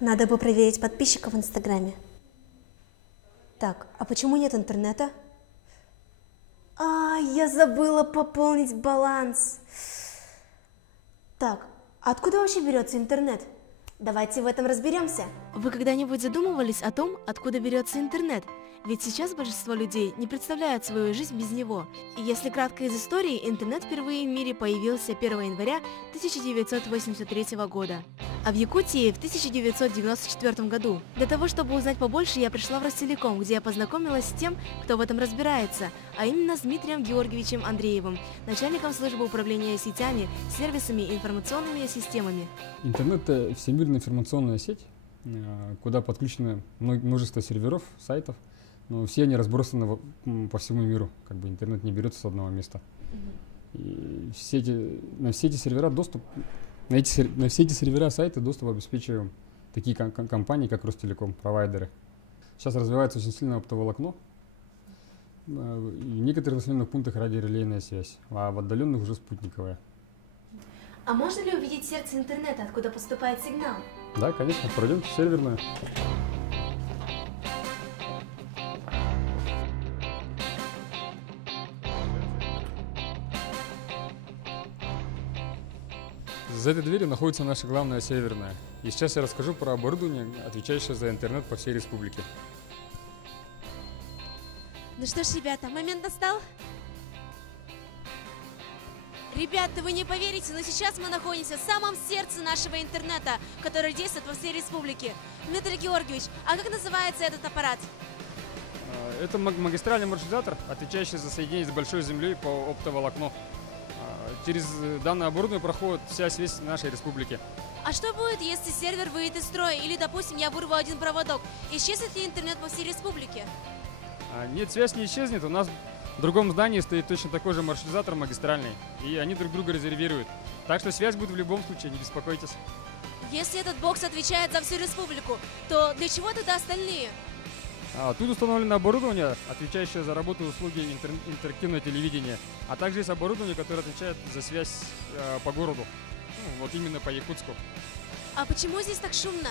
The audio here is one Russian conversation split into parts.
Надо бы проверить подписчиков в Инстаграме. Так, а почему нет интернета? Я забыла пополнить баланс. Так, откуда вообще берется интернет? Давайте в этом разберемся. Вы когда-нибудь задумывались о том, откуда берется интернет? Ведь сейчас большинство людей не представляют свою жизнь без него. И если кратко из истории, интернет впервые в мире появился 1 января 1983 года, а в Якутии в 1994 году. Для того, чтобы узнать побольше, я пришла в Ростелеком, где я познакомилась с тем, кто в этом разбирается, а именно с Дмитрием Георгиевичем Андреевым, начальником службы управления сетями, сервисами и информационными системами. Интернет – это всемирная информационная сеть, куда подключено множество серверов, сайтов, но все они разбросаны по всему миру, как бы интернет не берется с одного места. И на все эти сервера сайты доступ обеспечиваем такие компании, как Ростелеком, провайдеры. Сейчас развивается очень сильно оптоволокно, и в некоторых населенных пунктах радиорелейная связь, а в отдаленных уже спутниковая. А можно ли увидеть сердце интернета, откуда поступает сигнал? Да, конечно, пройдемте в серверную. За этой дверью находится наша главная серверная. И сейчас я расскажу про оборудование, отвечающее за интернет по всей республике. Ну что ж, ребята, момент настал. Ребята, вы не поверите, но сейчас мы находимся в самом сердце нашего интернета, который действует во всей республике. Дмитрий Георгиевич, а как называется этот аппарат? Это магистральный маршрутизатор, отвечающий за соединение с большой землей по оптоволокну. Через данное оборудование проходит вся связь нашей республики. А что будет, если сервер выйдет из строя или, допустим, я вырву один проводок? Исчезнет ли интернет по всей республике? Нет, связь не исчезнет. У нас в другом здании стоит точно такой же маршрутизатор магистральный, и они друг друга резервируют. Так что связь будет в любом случае, не беспокойтесь. Если этот бокс отвечает за всю республику, то для чего тогда остальные? Тут установлено оборудование, отвечающее за работу услуги интерактивного телевидения, а также есть оборудование, которое отвечает за связь по городу, вот именно по Якутску. А почему здесь так шумно?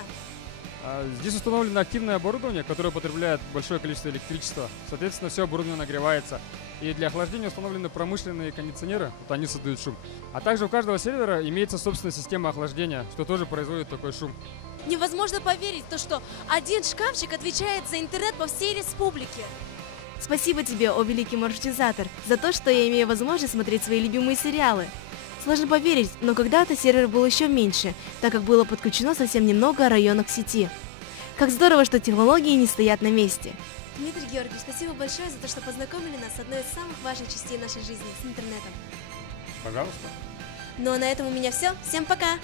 Здесь установлено активное оборудование, которое потребляет большое количество электричества. Соответственно, все оборудование нагревается. И для охлаждения установлены промышленные кондиционеры, вот они создают шум. А также у каждого сервера имеется собственная система охлаждения, что тоже производит такой шум. Невозможно поверить в то, что один шкафчик отвечает за интернет по всей республике. Спасибо тебе, о великий маршрутизатор, за то, что я имею возможность смотреть свои любимые сериалы. Сложно поверить, но когда-то сервер был еще меньше, так как было подключено совсем немного районов сети. Как здорово, что технологии не стоят на месте. Дмитрий Георгиевич, спасибо большое за то, что познакомили нас с одной из самых важных частей нашей жизни, с интернетом. Пожалуйста. Ну а на этом у меня все. Всем пока!